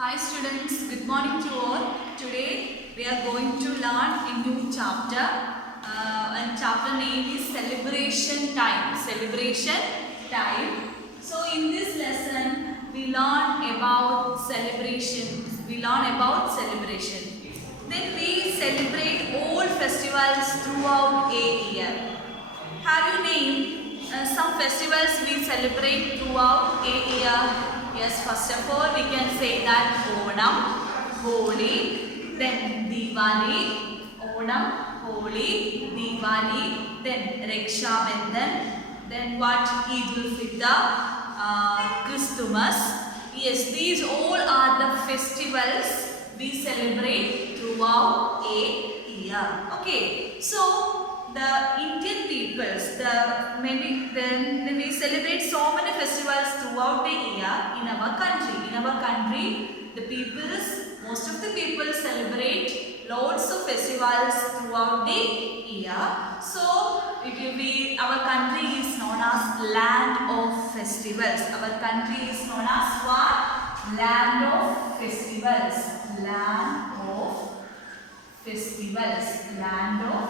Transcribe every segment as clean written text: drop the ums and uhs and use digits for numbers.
Hi students, good morning to all. Today we are going to learn a new chapter and chapter name is Celebration Time. Celebration Time. So in this lesson we learn about celebrations. Then we celebrate all festivals throughout a year. Have you named some festivals we celebrate throughout a year? Yes, first of all we can say that Onam, Holi, then Diwali, Onam, Holi, Diwali, then Raksha Bandhan, then what? Eid ul Fitr, Christmas. Yes, these all are the festivals we celebrate throughout a year. Okay, so the Indian peoples, then we celebrate so many festivals throughout the year in our country. In our country, most of the people celebrate lots of festivals throughout the year. So it will be, our country is known as Land of Festivals. Our country is known as what? Land of Festivals. Land of Festivals. Land of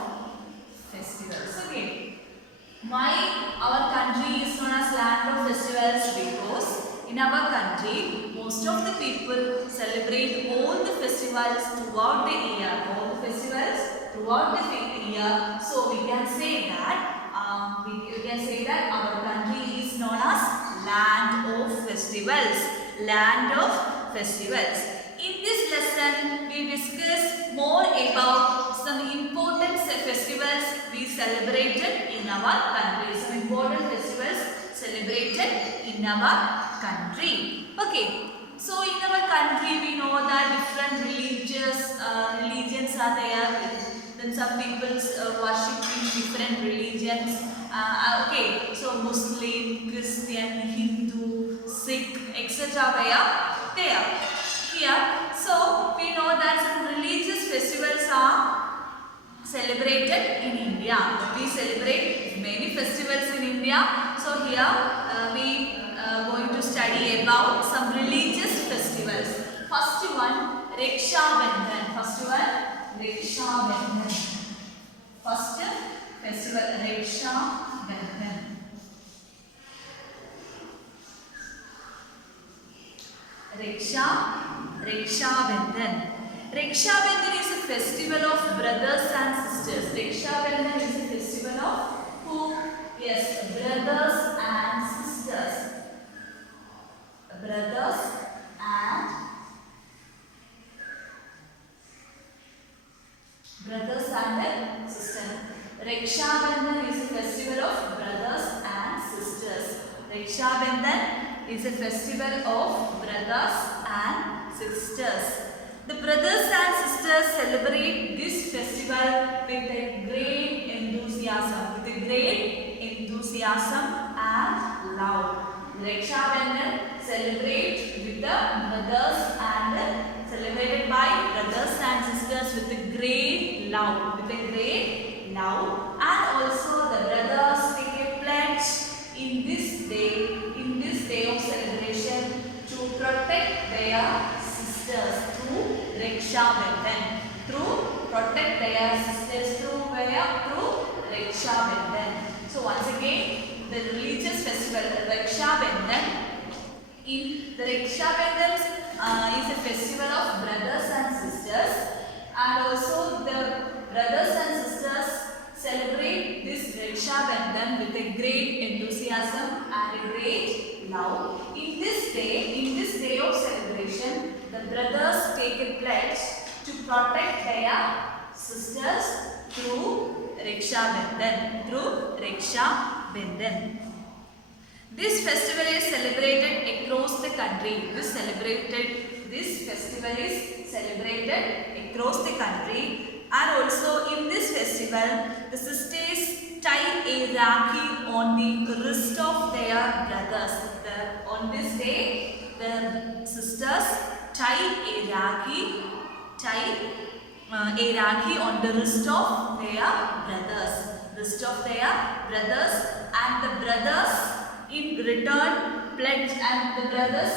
Festivals. Okay. Why our country is known as Land of Festivals? Because in our country, most of the people celebrate all the festivals throughout the year. All the festivals throughout the year. So we can say that our country is known as Land of Festivals. Land of Festivals. In this lesson, we discuss more about some important festivals we celebrated in our country. Some important festivals celebrated in our country. Okay. So in our country, we know that different religions are there. Then some people worship in different religions. Okay. So Muslim, Christian, Hindu, Sikh, etc. They are here. So we know that some religious festivals are celebrated in India. We celebrate many festivals in India. So here we are going to study about some religious festivals. First one, Raksha Bandhan. First festival, Raksha Bandhan. Raksha Bandhan. Raksha Bandhan is a festival of brothers and sisters. Raksha Bandhan is a festival of who? Yes, brothers and sisters. Brothers and sisters. Raksha Bandhan is a festival of brothers and sisters. Raksha Bandhan is a festival of brothers and sisters. The brothers and sisters celebrate this festival with a great enthusiasm, and love. Raksha Bandhan celebrated by brothers and sisters with a great love, and also the brothers take a pledge in this day of celebration to protect their sisters through Raksha Bandhan. Protect their sisters through Raksha Bandhan. So once again, the religious festival Raksha Bandhan. In the Raksha Bandhan is a festival of brothers and sisters, and also the brothers and sisters celebrate this Raksha Bandhan with a great enthusiasm and a great love. In this day of celebration, the brothers take a pledge to protect their sisters through Raksha Bandhan. This festival is celebrated across the country. This festival is celebrated across the country, and also in this festival, the sisters tie a rakhi on the wrist of their brothers. On this day, the sisters tie a rakhi on the wrist of their brothers, and the brothers in return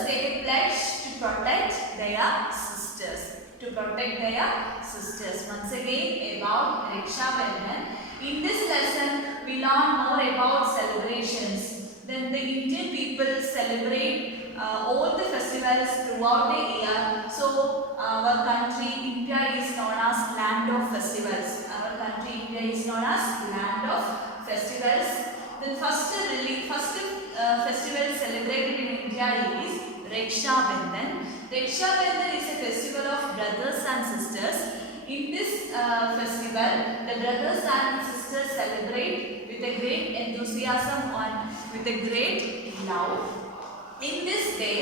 take a pledge to protect their their sisters. To protect their sisters. Once again about Raksha Bandhan. In this lesson, we learn more about celebrations. Then the Indian people celebrate all the festivals throughout the year. So our country India is known as land of festivals. Our country India is known as land of festivals. The first festival celebrated in India is Raksha Bandhan. Raksha Bandhan is a festival of brothers and sisters. In this festival, the brothers and sisters celebrate with a great enthusiasm and with a great love. In this day,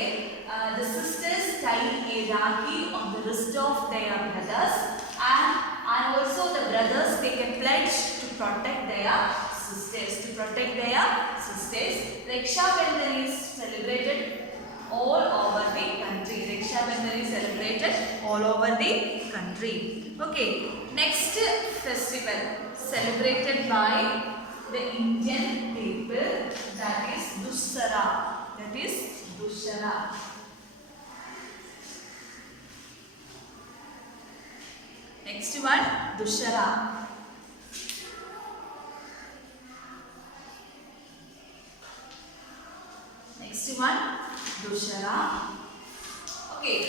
the sisters tie a rakhi on the wrist of their brothers, and also the brothers take a pledge to protect their sisters. Raksha Bandhan is celebrated all over the country. Raksha Bandhan is celebrated all over the country. Okay, next festival celebrated by the Indian people, that is Dussehra. Next one, Dussehra. Next one, Dussehra. Okay.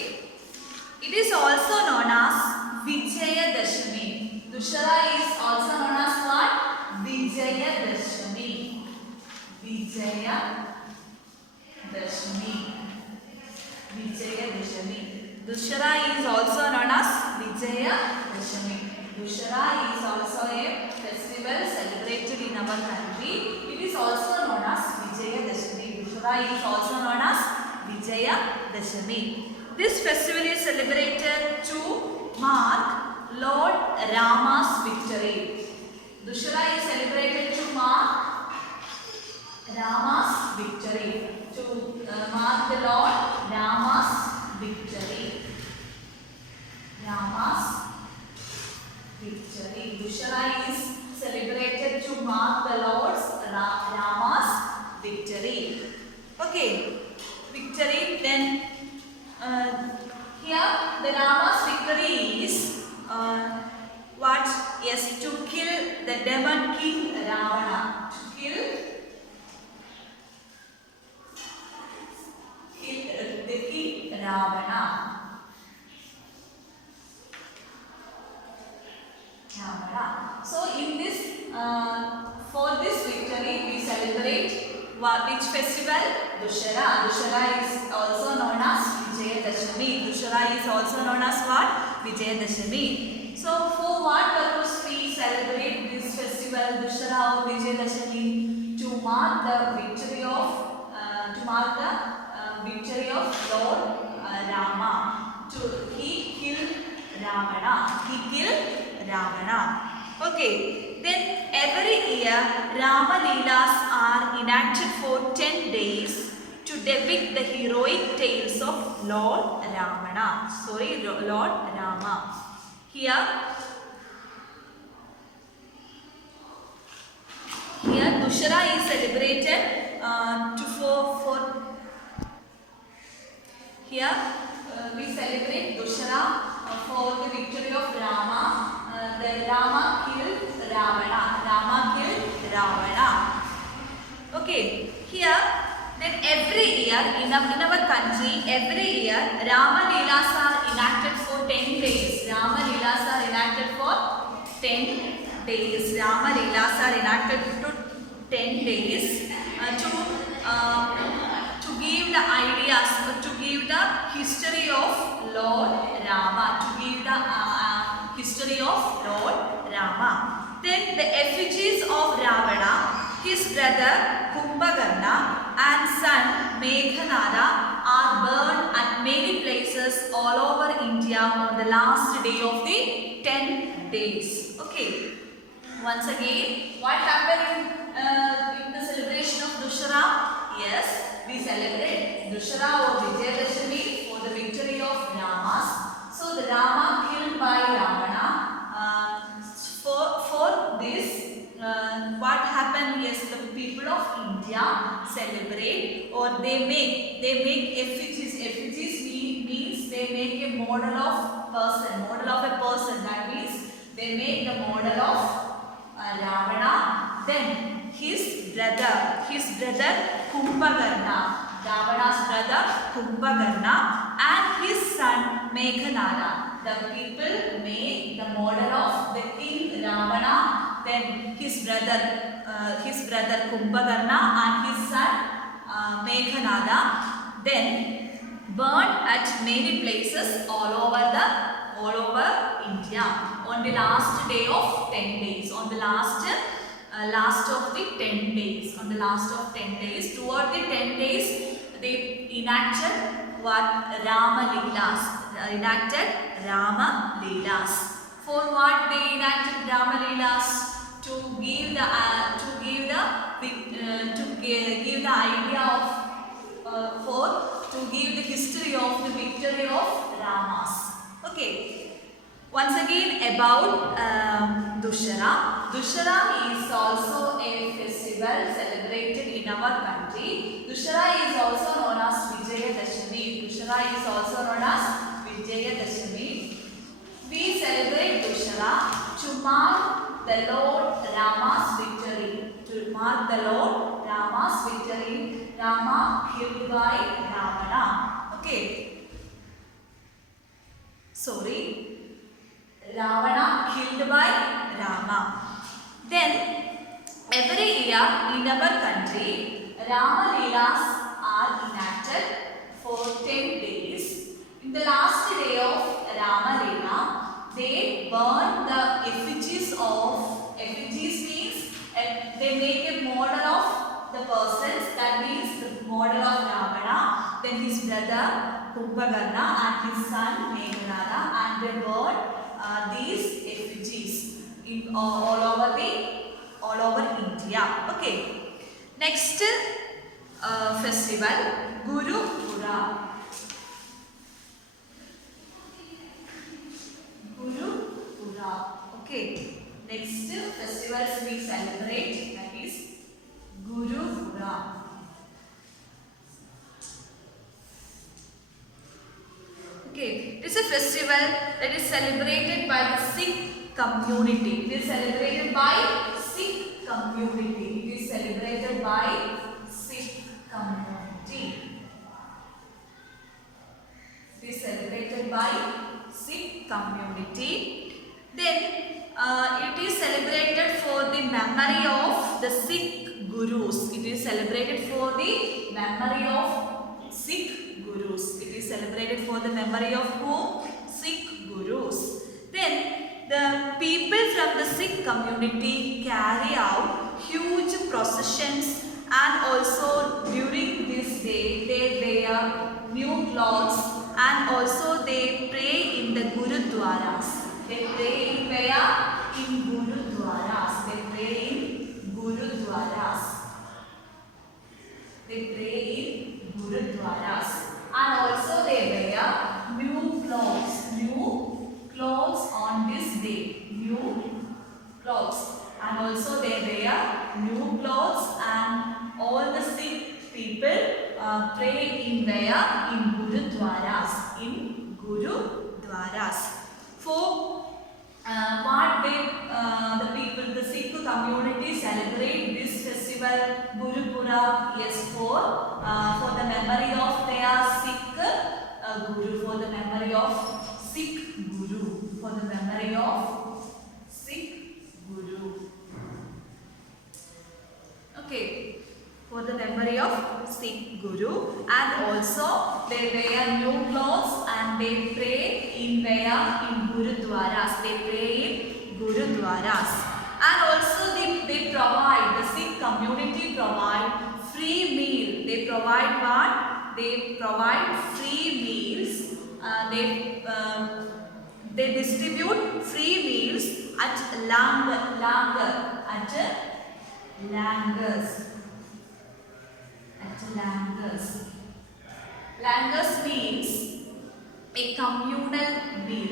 It is also known as Vijayadashami. Dussehra is also known as what? Vijayadashami. Dussehra is also known as Vijayadashami. Dussehra is also a festival celebrated in our country. It is also known as Vijayadashami. Dussehra is also known as Vijayadashami. This festival is celebrated to mark Lord Rama's victory. Dussehra is celebrated to mark Rama's victory. To mark the Lord Rama's victory. Dussehra is celebrated to mark the Lord Rama's victory. Okay, victory. Then here the Rama's victory is what? Yes, to kill the demon king Ravana. To kill the king Ravana. So in this, for this victory, we celebrate which festival? Dussehra. Dussehra is also known as Vijayadashami. Dussehra is also known as what? Vijayadashami. So for what purpose we celebrate this festival, Dussehra or Vijayadashami? To mark the victory of Lord Rama. He killed Ravana. Okay. Then every year Rama Leelas are enacted for 10 days to depict the heroic tales of Lord Rama. Here Dussehra is celebrated we celebrate Dussehra for the victory of Rama. The Rama killed Ravana. Okay, here then every year in our country, every year Rama Leelas are enacted for 10 days. Rama Leelas are enacted for 10 days. Rama Leelas are enacted to 10 days to give the ideas, to give the history of Lord Rama, Then the effigies of Ravana, his brother Kumbhakarna and son Meghanada are burned at many places all over India on the last day of the 10 days. Okay. Once again, what happened in the celebration of Dussehra? Yes, we celebrate Dussehra or Vijayadashami for the victory of Ramas. So the Rama killed by Ravana. For this, what happened is the people of India celebrate or they make effigies. Effigies means they they make a model of a person. That means they make the model of Ravana. Then his brother Kumbhakarna, Ravana's brother Kumbhakarna, and his son Meghanada. The people made the model of the king Ravana, then his brother Kumbhakarna and his son Meghanada, then burned at many places all over India on the last day of 10 days. On the last of the 10 days. On the last of 10 days. Toward the 10 days, they enacted what? Rama Leelas. For what they enacted Rama Leelas? To give the idea of to give the history of the victory of Ramas. Okay. Once again about Dussehra. Dussehra is also a festival celebrated in our country. Dussehra is also known as Vijayadashami. We celebrate Dussehra to mark the Lord Rama's victory. Rama killed by Ravana. Okay. Ravana killed by Rama. Then every year in our country, Rama Leelas are enacted for 10 days. In the last day of Rama Leela, they burn the effigies means they make a model of the persons. That means the model of Ravana, then his brother Kumbhakarna and his son Meghanada, and they burn these effigies in all over India. Okay. Next festival, Gurupura. Okay. Next festivals we celebrate, that is Gurupura. Okay, it is a festival that is celebrated by the Sikh community. It is celebrated by Sikh community. Then it is celebrated for the memory of the Sikh Gurus. It is celebrated for the memory of Sikh Gurus. Sikh Gurus. Then the people from the Sikh community carry out huge processions, and also during this day they wear new clothes, and also they pray in the Gurudwaras. They pray in Gurudwaras. And also they wear new clothes on this day. And also they wear new clothes, and all the Sikh people pray in Gurudwaras. For the Sikh community celebrate this festival Gurupura is for the memory of their Sikh Guru. For the memory of Sikh Guru. Okay. For the memory of Sikh Guru, and also they wear new clothes and they pray in Gurudwaras. And also they provide, the Sikh community provide free meal. They provide what? They provide free meals. They distribute free meals at langars. Langars means a communal meal.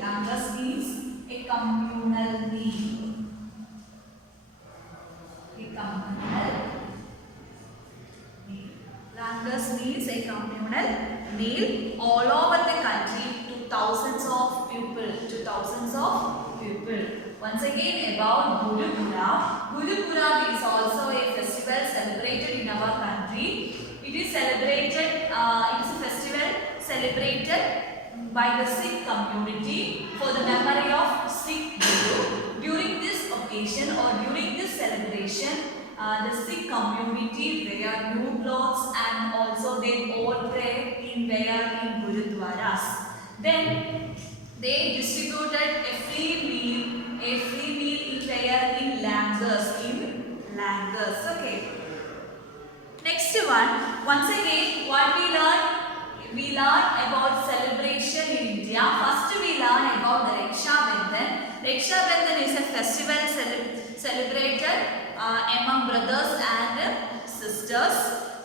Langars means a communal meal. Langars means a communal meal all over the country to thousands of people. Once again about Guru Purab. Guru Purab is also a festival celebrated in our country. It is celebrated. It is a festival celebrated by the Sikh community for the memory of Sikh Guru. During this occasion or during this celebration, the Sikh community wear new clothes and also they all pray in Gurudwaras. Then they distributed a free meal in langars. Okay. Next one, once again, what we learn about celebration in India. First we learn about the Raksha Bandhan. Raksha Bandhan is a festival celebrated among brothers and sisters.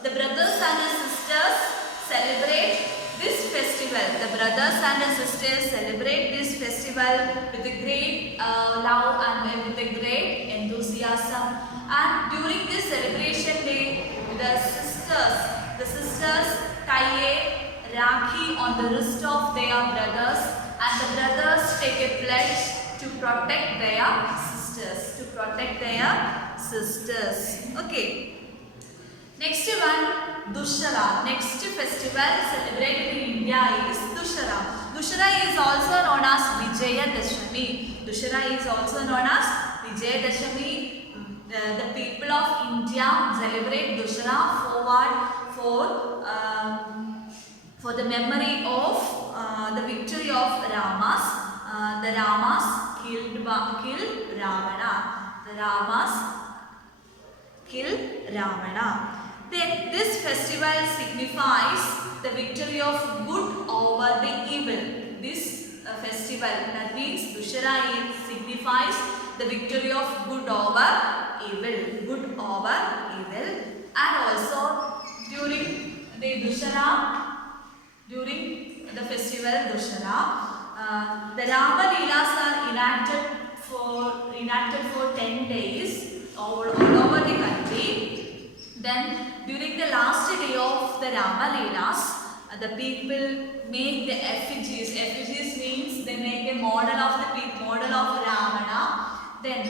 The brothers and the sisters celebrate this festival. The brothers and the sisters celebrate this festival with a great love and with a great enthusiasm. And during this celebration day, the sisters tie a rakhi on the wrist of their brothers, and the brothers take a pledge to protect their sisters. Okay. Next one, Dussehra. Next festival celebrated in India is Dussehra. Dussehra is also known as Vijayadashami. The people of India celebrate Dussehra for the memory of the victory of Ramas. The Ramas killed Ravana. Then this festival signifies the victory of good over the evil. This festival, that means Dussehra signifies the victory of good over evil. And also during the festival Dussehra, the Rama Leelas are enacted for 10 days all over the country. Then during the last day of the Rama Leelas, the people make the effigies. Effigies means they make a model of Ravana. Then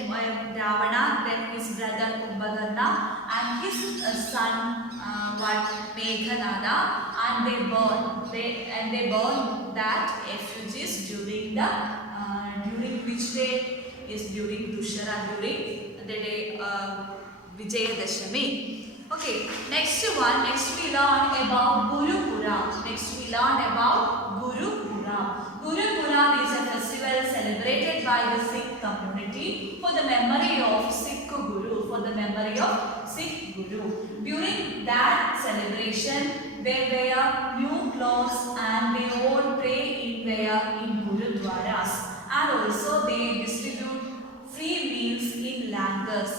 his brother Kumbhakarna and his son Meghanada, and they burn that effigies during which day is during Dussehra, during the day Vijayadashami. Okay, next we learn about Guru Purab. Guru Purab is a festival celebrated by the Sikh community for the memory of Sikh Guru. During that celebration, they wear new clothes and they all pray in Gurudwaras. And also they distribute free meals in langars.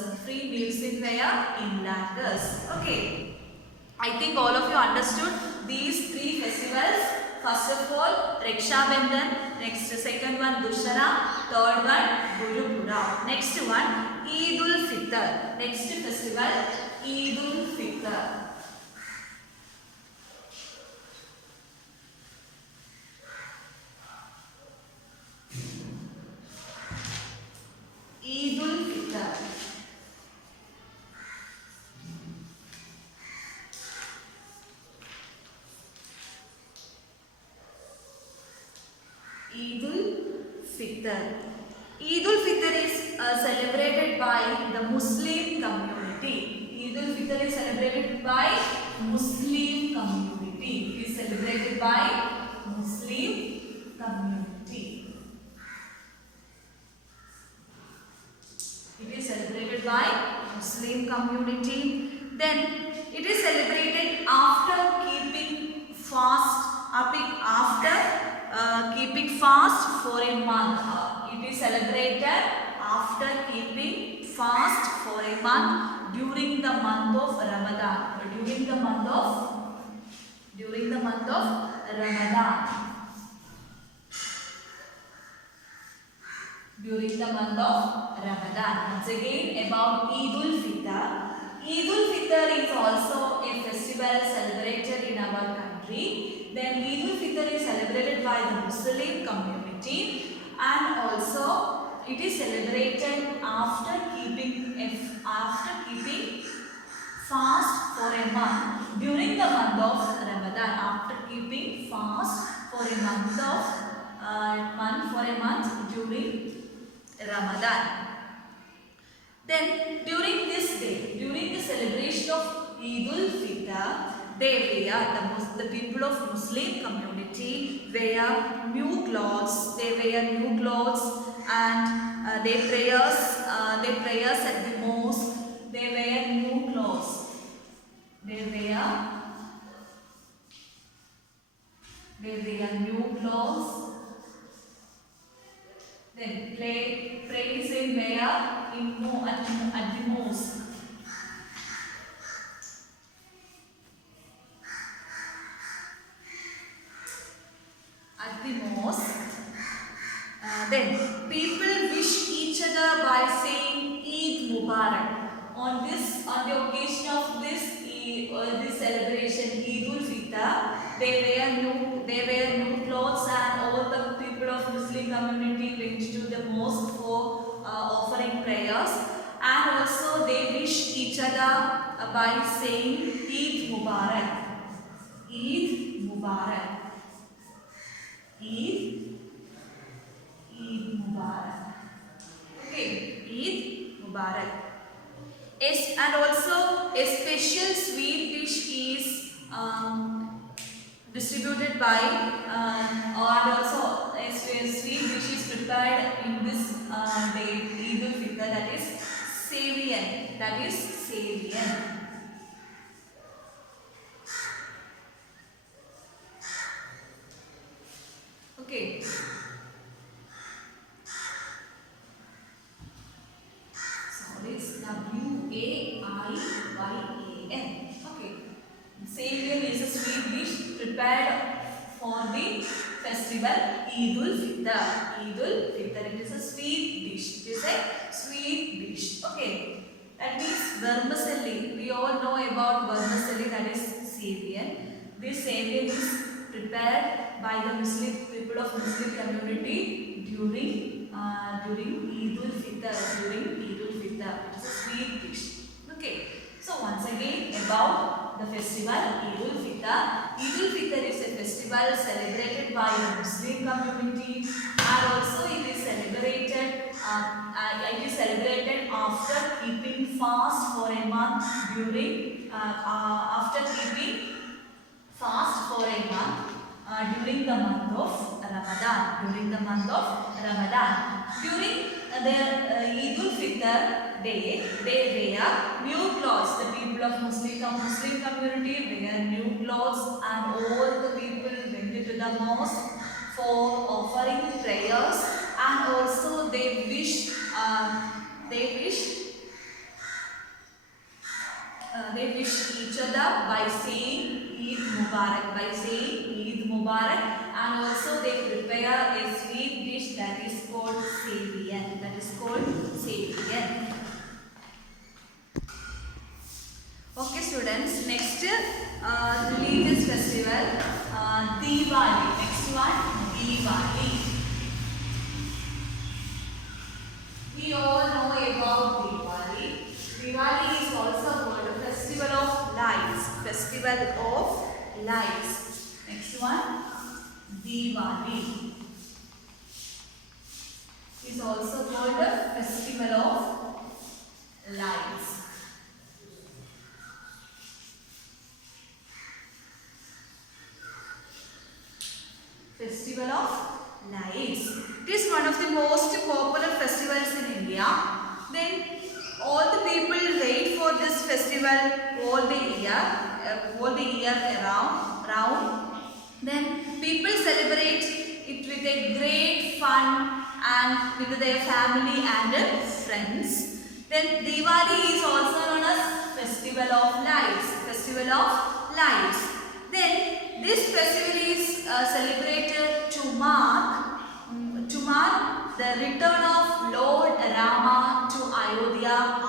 Okay. I think all of you understood these three festivals. First of all, Raksha Bandhan. Second one, Dussehra. Third one, Guru Purab. Next one, Eid ul Fitr. Next festival, Eid ul Fitr. Eid ul Fitr. Eid ul Fitr. Eid ul Fitr is celebrated by the Muslim community. Eid ul Fitr is celebrated by Muslim community. It is celebrated by Muslim community. Then it is celebrated after keeping fast for a month. It is celebrated after keeping fast for a month during the month of Ramadan. During the month of Ramadan. Once again about Eid ul Fitr. Eid ul Fitr is also a festival celebrated in our country. then Eid al-Fitr is celebrated by the Muslim community, and also it is celebrated after keeping fast for a month during the month of Ramadan. After keeping fast for a month during Ramadan. Then during this day, during the celebration of Eid al-Fitr, the people of Muslim community wear new clothes. They wear new clothes and their prayers at the mosque. They wear new clothes. They wear new clothes. Then praise in where? At the mosque. At the mosque. Then people wish each other by saying Eid Mubarak. On the occasion of this celebration, Eid al-Fitr, they wear new clothes, and all the people of Muslim community went to the mosque for offering prayers, and also they wish each other by saying Eid Mubarak. Eid Mubarak. Eid Mubarak. Okay, Eid Mubarak. And also a special sweet dish is distributed by and also a sweet dish is prepared in this day, Eid al-Fitr, that is Savian. Okay. It's Waiyan. Okay. Savian is a sweet dish prepared for the festival Eid al-Fitr. Eid al-Fitr. It is a sweet dish. It is a sweet dish. Okay. That means vermicelli. We all know about vermicelli, that is Savian. This Savian is prepared by the people of Muslim community during Eid al-Fitr. It is a sweet dish. Okay. So once again about the festival Eid al-Fitr. Eid al-Fitr is a festival celebrated by the Muslim community, and also it is celebrated after keeping fast for a month during during the month of Ramadan. During the Eid al-Fitr day, they wear new clothes. The people of Muslim community wear new clothes, and all the people went to the mosque for offering prayers, and also they wish each other by saying Eid Mubarak, and also they prepare a sweet dish that is called Savian. Okay students, next religious festival Diwali. Next one, Diwali. We all know about Diwali. Diwali is also called a festival of lights. Next one, Diwali is also called a festival of lights. Festival of Lights. It is one of the most popular festivals in India. Then all the people wait for this festival all the year around. Then people celebrate it with a great fun and with their family and friends. Then Diwali is also known as Festival of Lights. Then this festival is celebrated to mark the return of Lord Rama to Ayodhya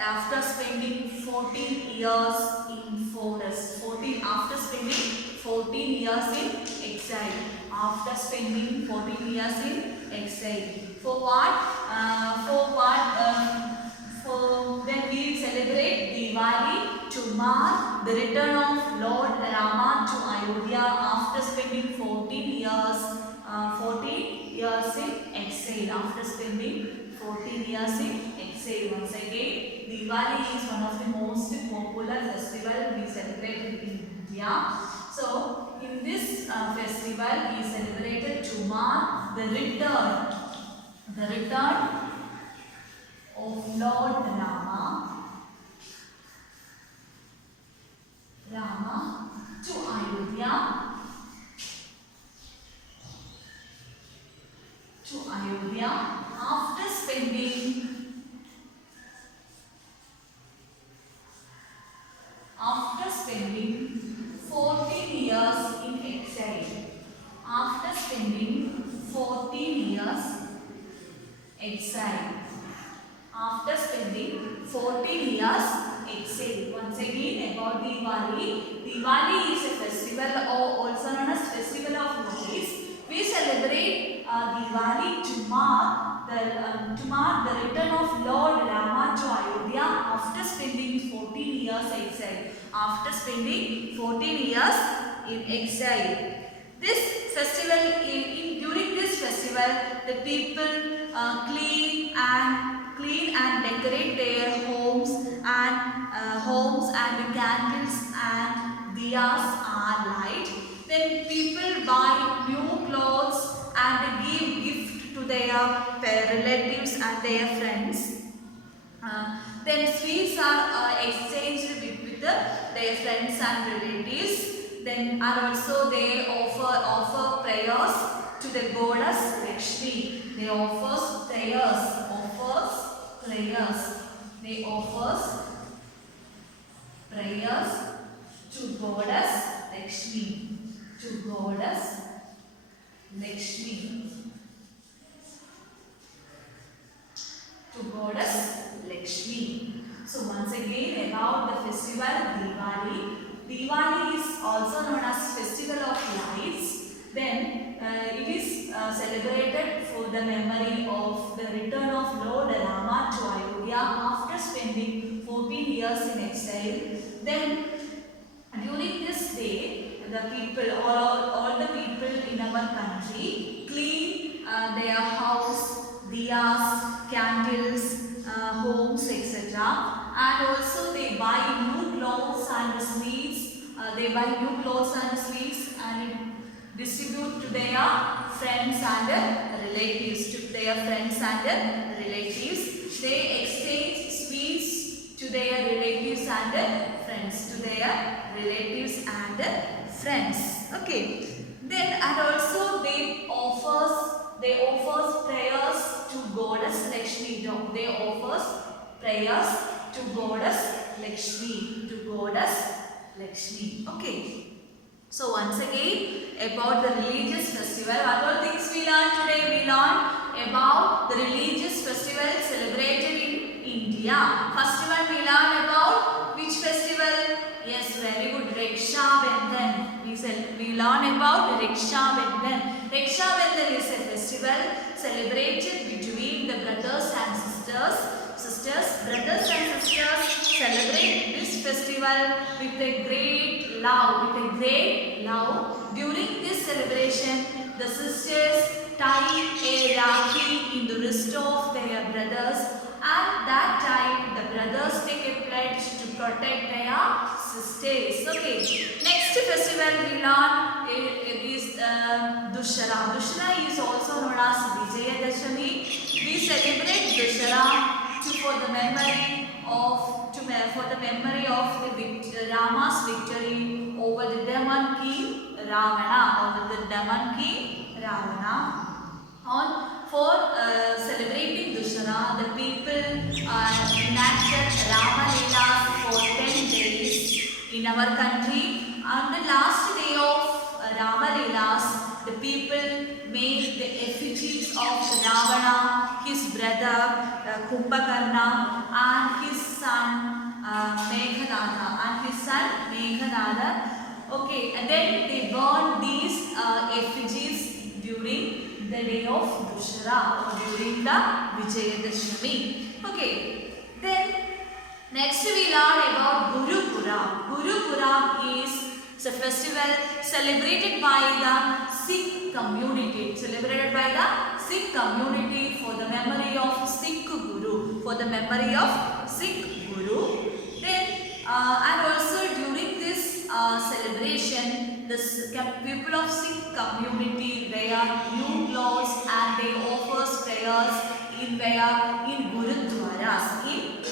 after spending 14 years in forest. After spending 14 years in exile. After spending 14 years in exile. For what? For when we celebrate Diwali to mark the return of Lord Rama to Ayodhya after spending 14 years in exile. After spending 14 years in exile. Once again, Diwali is one of the most popular festival we celebrate in India. So, in this festival, we celebrated to mark the return of Lord Rama to Ayodhya. After spending 14 years in exile. After spending 14 years exile. After spending 14 years exile. Once again about Diwali. Diwali is a festival or also known as Festival of Lights. We celebrate Diwali to mark the return of Lord Rama to Ayodhya after spending 14 years exile. After spending 14 years in exile. This festival, during this festival, the people clean and decorate their homes and candles and diyas are light. Then people buy new clothes and give gift to their relatives and their friends. Then sweets are exchanged with their friends and relatives. Then and also they offer prayers to the goddess Lakshmi. They offers prayers. They offers prayers to goddess Lakshmi. So once again about the festival Diwali. Diwali is also known as Festival of Lights. Then it is celebrated for the memory of the return of Lord Rama to Ayodhya after spending 14 years in exile. Then during this day, the people, all the people in our country clean their house, diyas, candles, homes, etc. And also they buy new clothes and sweets. And distribute to their friends and relatives. They exchange sweets to their relatives and friends. Okay. Then and also they offers prayers to goddess Lakshmi. They offers prayers to goddess Lakshmi. Okay. So once again about the religious festival. What all things we learned today? We learned about the religious festival celebrated in India. First one we learned about which festival? Yes, very good. Raksha Bandhan. We learned about Raksha Bandhan. Raksha Bandhan is a festival celebrated between the brothers and sisters. Brothers and sisters celebrate this festival with a great love. During this celebration, the sisters tie a rakhi in the wrist of their brothers. At that time, the brothers take a pledge to protect their sisters. Okay. Next festival we learn is Dussehra. Dussehra is also known as Vijayadashami. We celebrate Dussehra for the memory of Rama's victory over the demon king Ravana. For celebrating Dussehra, the people enacted Rama Leelas for 10 days in our country. On the last day of Rama Leelas, the people made the effigies of Ravana, his brother Kumbhakarna, and his son Meghanada, Okay, and then they burn these effigies during the day of Dussehra or during the Vijayadashami. Okay, then next we learn about Guru Purab. Guru Purab is a festival celebrated by the Sikh community. Celebrated by the Sikh community for the memory of Sikh Guru. For the memory of Sikh Guru. Then and also during this celebration, the people of Sikh community wear new clothes and they offer prayers in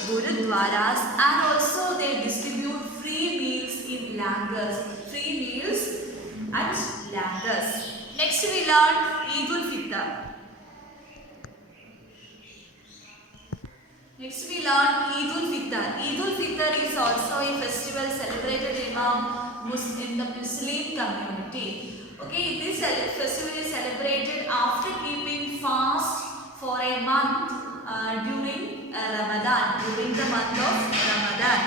gurudwaras, and also they distribute free meals in langars, and langars. Next we learn Eid ul-Fitr. Next we learn Eid ul-Fitr. Eid ul-Fitr is also a festival celebrated among in the Muslim community. Okay, this festival is celebrated after keeping fast for a month during Ramadan. During the month of Ramadan.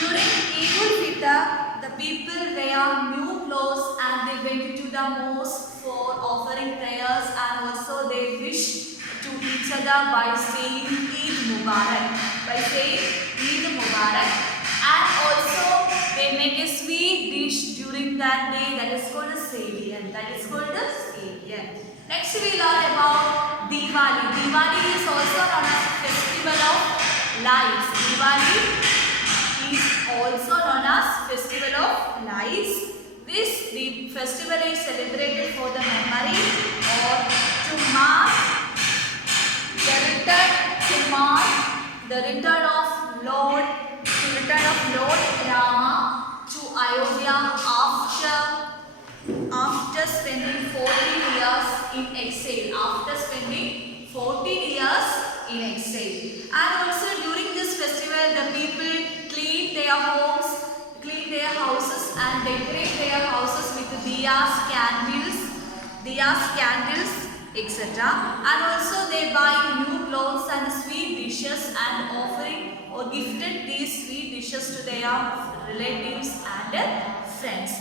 During Eid ul-Fitr, the people wear new clothes and they went to the mosque for offering prayers, and also they wish to each other by saying Eid Mubarak. And also they make a sweet dish during that day that is called a Savian. Next we learn about Diwali. Diwali is also known as Festival of Lights. Diwali is also known as Festival of Lights. This festival is celebrated for the memory or to mark the return of Lord Rama to Ayodhya after spending 14 years in exile. And also during this festival, the people clean their houses and decorate their houses with diyas, candles, etc. And also they buy new clothes and sweet dishes and offering or gifted these sweet dishes to their relatives and friends.